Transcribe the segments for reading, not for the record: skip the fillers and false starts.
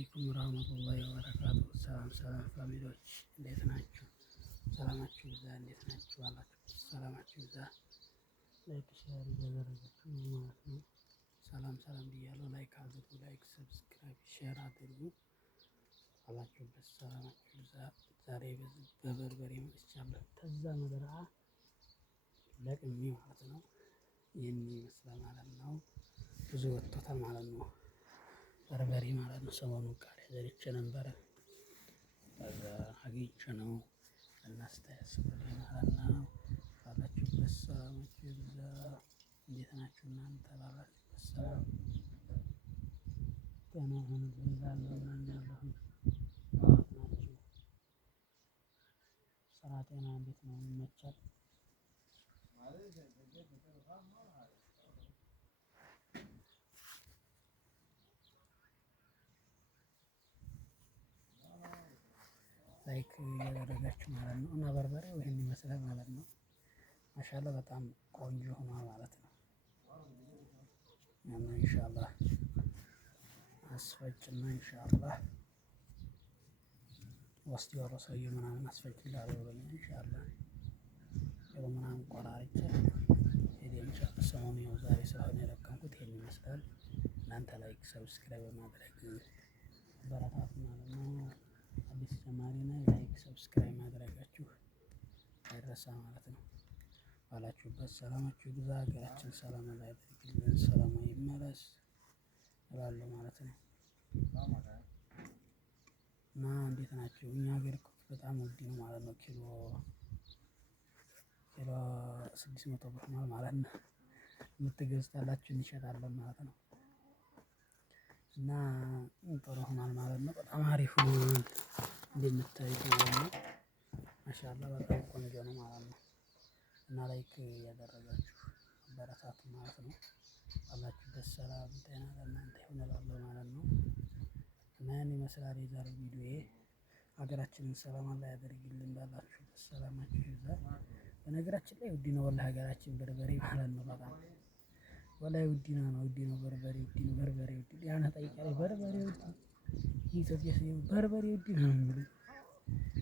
አለይኩም ወራህመቱላሂ ወበረካቱ። ሰላም ፋሚሊዎች እንዴት ናችሁ? ሰላማችሁ ይብዛ። እንዴት ናችሁ? አላችሁ ሰላማችሁ ይብዛ። ላይክ ሼር እያደረጋችሁ ማለት ነው። ሰላም ብያለሁ። ላይክ አድርጉ፣ ላይክ ሰብስክራይብ ሼር አድርጉ። አላችሁበት ሰላማችሁ ይብዛ። ዛሬ በበርበሬ መጥቻለሁ። ከዛ መድረአ ለቅሜ ማለት ነው። ይህን ይመስላል ማለት ነው። ብዙ ወጥቶታል ማለት ነው። በርበሬ ማለት ነው። ሰሞኑን ቃሪያ ዘርቼ ነበረ። ከዛ አግኝቼ ነው እናስተያስበኝ ማለት ነው። ባላችሁበት ሰላማችሁ ይብዛ። እንዴት ናችሁ እናንተ? ባላችሁበት ሰላም ጤና ይሁንልኝ እላለሁ። እናንተ ያለሁት ናችሁ? ስራ ጤና እንዴት ነው? ይመቻል? ላይክ እያደረጋችሁ ማለት ነው። እና በርበሬው ይሄን ይመስላል ማለት ነው። ማሻአላ በጣም ቆንጆ ሆኗል ማለት ነው። እና ኢንሻአላህ አስፈጭና ኢንሻአላህ ወስቲ ወረሰዩ ምናምን አስፈጭላለሁ ብሎኛል። ኢንሻአላህ ያው ምናምን ቆራርጬ ሄደ ኢንሻአላህ። ሰሞኑን ያው ዛሬ ስለሆነ የለቀምኩት ይሄን ይመስላል። እናንተ ላይክ ሰብስክራይብ በማድረግ በረታት ማለት ነው። አዲስ ጀማሪ ነኝ። ላይክ ሰብስክራይብ ማድረጋችሁ አይረሳ ማለት ነው። ባላችሁበት ሰላማችሁ ይብዛ። ሀገራችን ሰላም ያድርግልን፣ ሰላም ይመለስ እላለሁ ማለት ነው። እና እንዴት ናችሁ? እኛ ሀገር በጣም ውድ ነው ማለት ነው። ኪሎ 600 ብር ነው ማለት ነው። የምትገዙታላችሁ እንሸጣለን ማለት ነው። እና ጥሩ ሆኗል ማለት ነው። በጣም አሪፍ ሆኗል። እንደምታዩት ነው። ማሻአላ በጣም ቆንጆ ነው ማለት ነው። እና ላይክ ያደረጋችሁ አበረታቱ ማለት ነው። ባላችሁበት ሰላም ጤና ለእናንተ ይሁን እላለሁ ማለት ነው። እና ያን ይመስላል የዛሬው ቪዲዮዬ። ሀገራችንን ሰላም አላህ ያደርግልን። ባላችሁበት ሰላማችሁ ይብዛ። በነገራችን ላይ ውድ ነው ወላሂ ሀገራችን በርበሬ ማለት ነው። በጣም ወላሂ ውድ ነው በርበሬ ውድ ነው። ያን ጠይቃለሁ በርበሬ ውድ ኢትዮጵያ በርበሬ ውድ ነው የሚሉኝ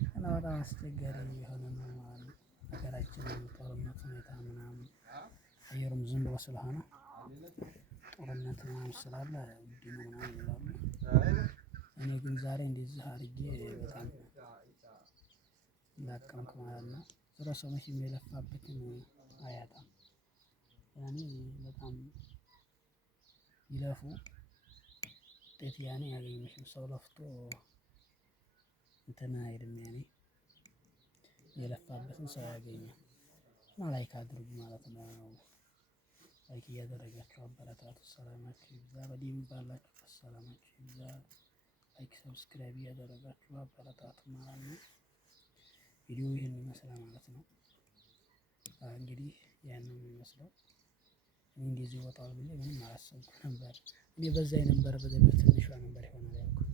እና በጣም አስቸጋሪ የሆነ ነው ማለት ነው። ሀገራችን ጦርነት ሁኔታ ምናምን አየሩም ዝም ብሎ ስለሆነ ጦርነት ምናምን ስላለ ውድ ነው ምናምን ይላሉ። እኔ ግን ዛሬ እንደዚህ አድርጌ በጣም ላቀምኩ ማለት ነው። ዞሮ ሰው መቼም የለፋበትን አያጣም። ያኔ በጣም ይለፉ ውጤት ያኔ ያገኘሽም ሰው ለፍቶ እንትን አይልም። ያኔ የለፋበትን ሰው ያገኛል። እና ላይክ አድርጉ ማለት ነው። ላይክ እያደረጋችሁ አበረታቱ። ሰላማችሁ ይብዛ። በዲን ባላችሁበት ሰላማችሁ ይብዛ። ላይክ ሰብስክራይብ እያደረጋችሁ አበረታቱ ማለት ነው። ቪዲዮ ይሄን ይመስላል ማለት ነው። እንግዲህ ያንን የሚመስለው እኔ እንደዚህ ይወጣል ብዬ ምንም አላሰብኩም ነበር። እኔ በዛ ነበር በትንሿ ነበር ይሆናል ያልኩት።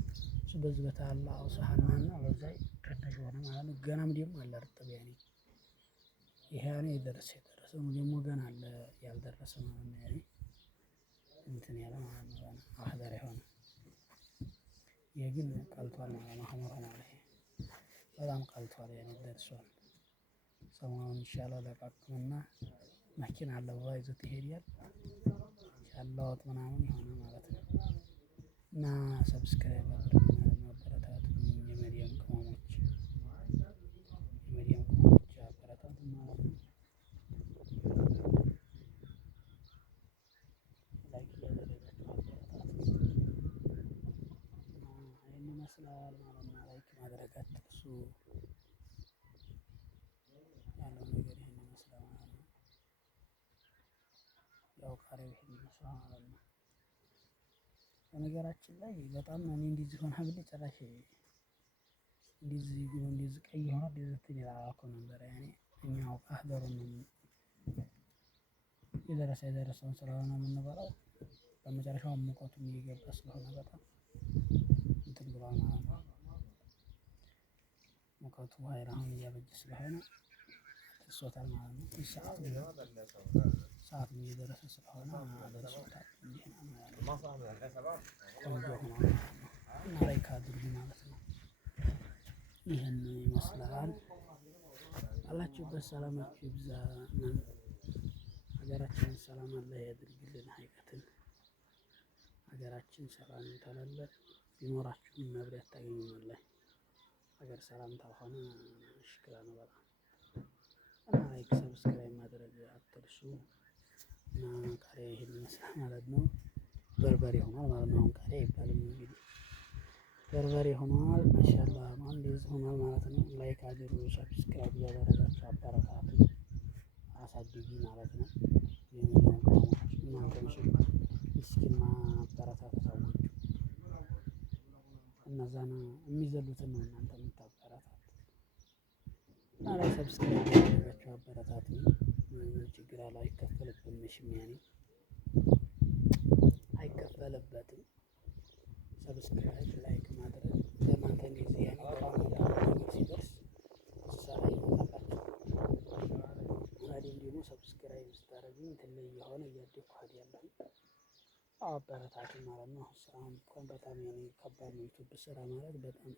እሱ በዚህ በታላቁ ሰሃንና በዛ ትንሽ ሆነ ማለት ነው። ገናም ደግሞ አለ እርጥብ ያኔ ይሄ ያኔ የደረሰ ነው ደግሞ ገና አለ ያልደረሰ ማለት ነው። ያኔ እንትን ያለ ማለት ነው። አህደር የሆነ ይሄ ግን ቀልቷል ማለት ነው። አህመር ሆኗል። ይሄ በጣም ቀልቷል ያኔ ደርሷል። ሰሞኑን ይሻላል ለቃቅምና መኪና አለ ብሎ ይዞት ይሄዳል። ያለውት ምናምን የሆነ ማለት ነው። እና ሰብስክራይብ አድርጉ አበረታቱ። የመዲያም ቅመሞች አበረታቱ ማለት ነው። ላይክ እያደረጋችሁ አበረታቱ። እና ይሄን ይመስላል ማለት ነው። ላይክ ማድረግ አትርሱ። ያለው ነገር ይሄን ይመስላል ማለት ነው። ያው ቃሪያው ይሄን ይመስላል ማለት ነው። በነገራችን ላይ በጣም እኔ እንደዚህ ሆነ ብዬ ጭራሽ እንደዚህ ቀይ ሆኖ እንደዚህ እንትን አላልኩም ነበር። ያኔ እኛው አህደሩን የደረሰውን ስለሆነ የምንበላው በመጨረሻው ሙቀቱም እየገባ ስለሆነ በጣም እንትን ብሏል ማለት ነው። ሙቀቱ ኃይል አሁን እያበጀ ስለሆነ ደርሶታል ማለት ነው። ሰዓቱም እየደረሰ ስለሆነ ደርሶታል። እንዲህ ነው ቆንጆ ሆኗል ማለት ነው። እና ላይክ ይህን ይመስላል። አላችሁበት ሰላማችሁ ይብዛ። ሀገራችንን ሰላም አላህ ያድርግልን። ሀይቀትን ሀገራችን ሰላም ተለለ ቢኖራችሁም መብላት ታገኙም ወላሂ ሀገር ሰላም ካልሆነ ሽክላ ነው በጣም እና ላይክ ሰብስክራይብ ማድረግ አትርሱ። እና ቃሪያ ይሄን ይመስላል ማለት ነው። በርበሬ ሆኗል ማለት ነው። አሁን ቃሪያ አይባልም እንግዲህ በርበሬ ሆኗል። ማሻአላህ ነው እንደዚህ ሆኗል ማለት ነው። ላይክ አድርጉ፣ ሰብስክራይብ እያደረጋችሁ አበረታቱ፣ አሳድጉ ማለት ነው። የሚዲያን ቅመሞች እናንተ ምስኪን ማበረታቱ ታወጁ እነዛን የሚዘሉትን ነው እናንተ የምታበረታቱ እና ላይ ሰብስክራይብ እያደረጋችሁ አበረታቱ። ምን ችግር አለው? አይከፈልብንም። እሺም ያኔ አይከፈልበትም። ሰብስክራይብ ላይክ ማድረግ ለእናንተ እንደዚህ ያኔ በጣም ሲደርስ ሰራ ይመጣላችሁ። ደግሞ ሰብስክራይብ ስታደርጉኝ ትልቅ የሆነ እያደኩ እሄዳለሁ። አበረታቱ ማለት ነው። ስራውን እንኳን በጣም ያኔ ከባድ ነው። ዩቲዩብ ስራ ማለት በጣም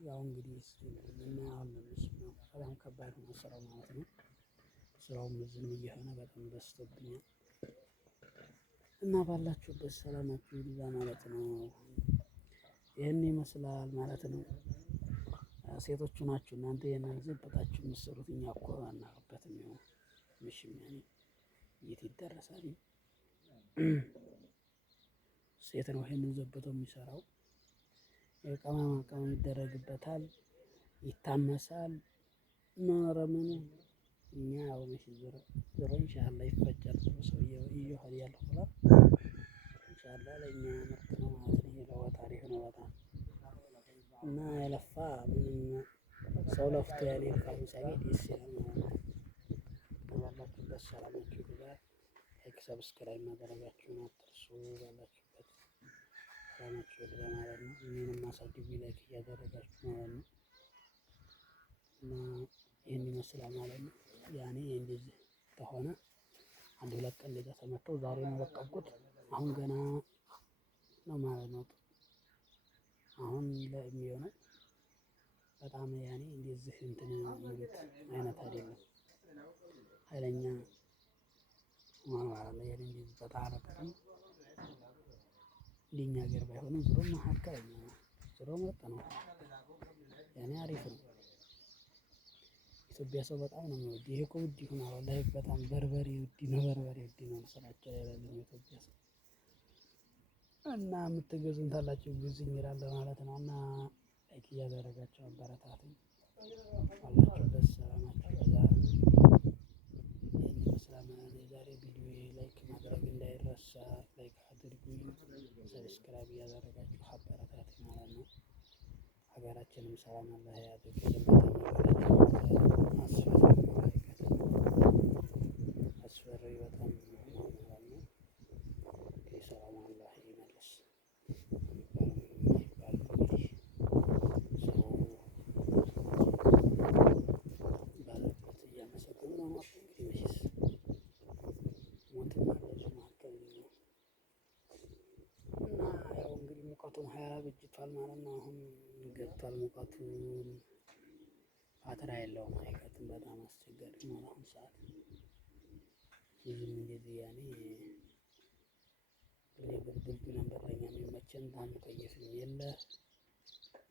ያው እንግዲህ እናያለን ነው በጣም ከባድ ነው ስራው ማለት ነው። ስራውም ዝም እየሆነ በጣም በዝቶብኛል እና ባላችሁበት ሰላማችሁ ይብዛ ማለት ነው። ይህን ይመስላል ማለት ነው። ሴቶቹ ናችሁ እናንተ ይሄንን ዘብጣችሁ የምትሰሩት፣ እኛ እኮ አናውቅበትም። ይኸው ምሽም ያኔ የት ይደረሳል? ሴት ነው ይሄንን ዘብጦ የሚሰራው። ቅመማ ቅመም ይደረግበታል፣ ይታመሳል። ማረምን እኛ ያው መቼ ዞሮ ኢንሻአላህ ይፈጫል። ሰውዬው እየሆነ ያለው ብሏል። ኢንሻአላህ ለእኛ ምርጥ ነው ማለት ነው። ለወጥ አሪፍ ነው በጣም እና የለፋ ምንም ሰው ለፍቶ ያሌለፋው ሲያገኝ ደስ ይላል ማለት ነው። ባላችሁበት ሰላማችሁ ይብዛ። ላይክ ሰብስክራይብ ማድረጋችሁን አትርሱ። ባላችሁበት ሰላማችሁ ይብዛ ማለት ነው። እኔንም አሳድጉ ላይክ እያደረጋችሁ ማለት ነው። እና ይህን ይመስላል ማለት ነው። ያኔ እንደዚህ ከሆነ አንድ ሁለት ቀን እንደዛ ተመተው ዛሬ ነው የለቀቁት። አሁን ገና ነው ማለት ነው። አሁን ለሚሆነው በጣም ያኔ እንደዚህ እንትን የሚሉት አይነት አይደለም። ኃይለኛ ማለት ነው። ያኔ እንደዚህ በጣም አረቀም እንደኛ ሀገር ባይሆንም ዞሮ መካከለኛ ነው። ዞሮ ምርጥ ነው ያኔ አሪፍ ነው። ኢትዮጵያ ሰው በጣም ነው የሚወድ። ይሄ እኮ ውድ ይሆናል ወላሂ በጣም በርበሬ ውድ ነው። በርበሬ ውድ ነው ስራቸው ያላለ ኢትዮጵያ ሰው እና የምትገዙን ታላችሁ ግዙኝ እላለሁ ማለት ነው። እና ላይክ እያደረጋችሁ አበረታቱኝ። ባላችሁበት ሰላማችሁ ይብዛ። ይህን ይመስላል የዛሬ ቪዲዮ። ላይክ ማድረግ እንዳይረሳ፣ ላይክ አድርጉኝ፣ ሰብስክራይብ እያደረጋችሁ አበረታቱኝ ማለት ነው። ሀገራችንም ሰላም አላህ ያድርግልን። አስፈሪ በጣም ማለት ነው። ሰላም አላህ ይመልስ ይባል እንግዲህ ሰው ባለበት እያመሰገኑ ነው ማለት እንግዲህ መቼስ ሞትና በዚህ መካከል ነው እና ያው እንግዲህ ሙቀቱም በጅቷል ማለት ነው። አሁን ገብቷል ሙቀቱን ፓትራ የለውም። ሀይቀትም በጣም አስቸጋሪ ነው አሁን ሰዓት። ይህም እንደዚህ ያኔ ብርድ ነበር ለኛ የሚመቸን ታንቀየፍም የለ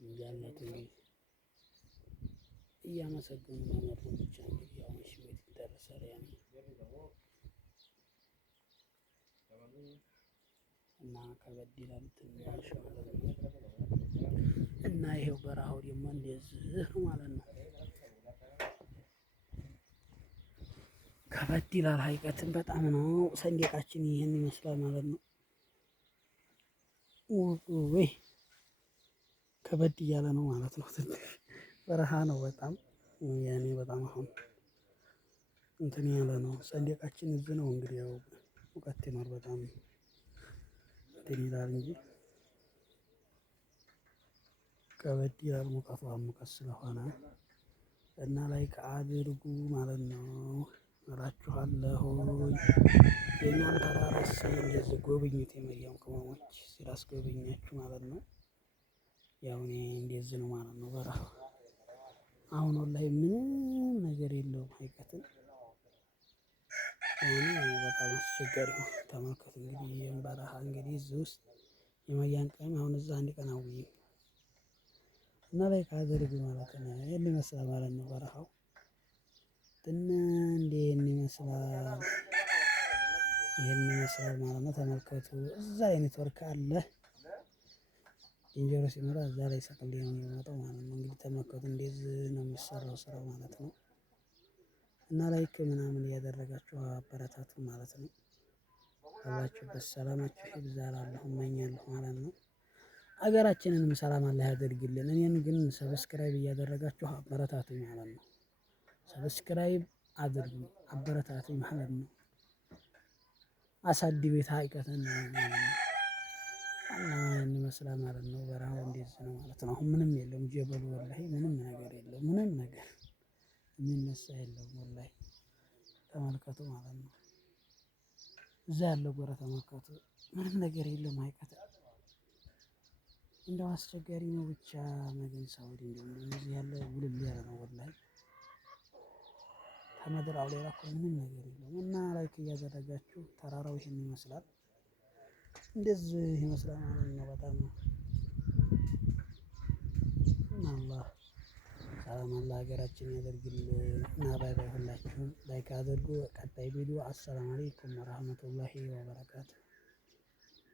እያልነት እንግዲህ እያመሰገኑ መኖር ነው ብቻ። እንግዲህ ያው እሺ ቤት ይደረሳል ያኔ እና ከበድ ይላል ትንሽ ማለት ነው። እና ይሄው በረሃው ደግሞ እንደዚህ ማለት ነው። ከበድ ይላል ሀይቀትን በጣም ነው። ሰንደቃችን ይሄን ይመስላል ማለት ነው። ወይ ከበድ እያለ ነው ማለት ነው። ትንሽ በረሃ ነው በጣም ያኔ በጣም አሁን እንትን ያለ ነው። ሰንደቃችን እዚህ ነው እንግዲህ ያው ሙቀት ይኖር በጣም እንትን ይላል እንጂ ከበድ ይላል ሙቀቱ። ሙቀት ስለሆነ እና ላይክ አድርጉ ማለት ነው እላችኋለሁ። የኛን ተራራስ እንደዚህ ጎብኙት። የመዲያም ቅመሞች ሲላስጎበኛችሁ ማለት ነው። ያው እኔ እንደዚህ ነው ማለት ነው በረሃው። አሁን ወላሂ ምንም ነገር የለውም ሀቂቀትን በጣም አስቸጋሪ ነው። ተመልከቱ እንግዲህ ይሄን በረሃ እንግዲህ እዚህ ውስጥ የመያን ቀን አሁን እዛ አንድ ቀን አውዬ እና ላይ ካደርግ ማለት ነው ይሄን ይመስላል ማለት ነው በረሃው እና እንዴት ይመስላል ይሄን ይመስላል ማለት ነው። ተመልከቱ እዛ ላይ ኔትወርክ አለ ዝንጀሮ ሲመጣ እዛ ላይ ሰቅሌ ነው የሚመጣው ማለት ነው። እንግዲህ ተመልከቱ እንደዚህ ነው የሚሰራው ስራው ማለት ነው። እና ላይክ ምናምን እያደረጋችሁ አበረታቱን ማለት ነው። ባላችሁበት ሰላማችሁ ይብዛ እላለሁ እመኛለሁ ማለት ነው። ሀገራችንንም ሰላም አላህ ያደርግልን። እኔን ግን ሰብስክራይብ እያደረጋችሁ አበረታቱኝ ማለት ነው። ሰብስክራይብ አድርጉ አበረታቱኝ ማለት ነው። አሳድጉት ሀቂቀትን ማለት ነው። እና ይሄን ይመስላል ማለት ነው። በረሃው እንደዚህ ነው ማለት ነው። አሁን ምንም የለውም ጀበሉ ወላሂ ምንም ነገር የለውም ምንም ነገር የሚነሳ የለውም ወላሂ ተመልከቱ ማለት ነው። እዛ ያለው ጎራ ተመልከቱ ምንም ነገር የለውም ሀቂቀትን እንደው አስቸጋሪ ነው ብቻ መገን ሳውዲ እንደዚህ ያለ ውልል ያለ ነው ወላሂ ከምድራው ሌላ እኮ ምንም ነገር የለውም። እና ላይክ እያደረጋችሁ ተራራው ይሄን ይመስላል እንደዚህ ይመስላል ማለት ነው። በጣም አላህ ሰላም አላህ ሀገራችን ያደርግልን እና ባይ ባይ ሁላችሁም ላይክ አድርጉ። ቀጣይ ቪዲዮ አሰላሙ አለይኩም ወራህመቱላሂ ወበረካቱ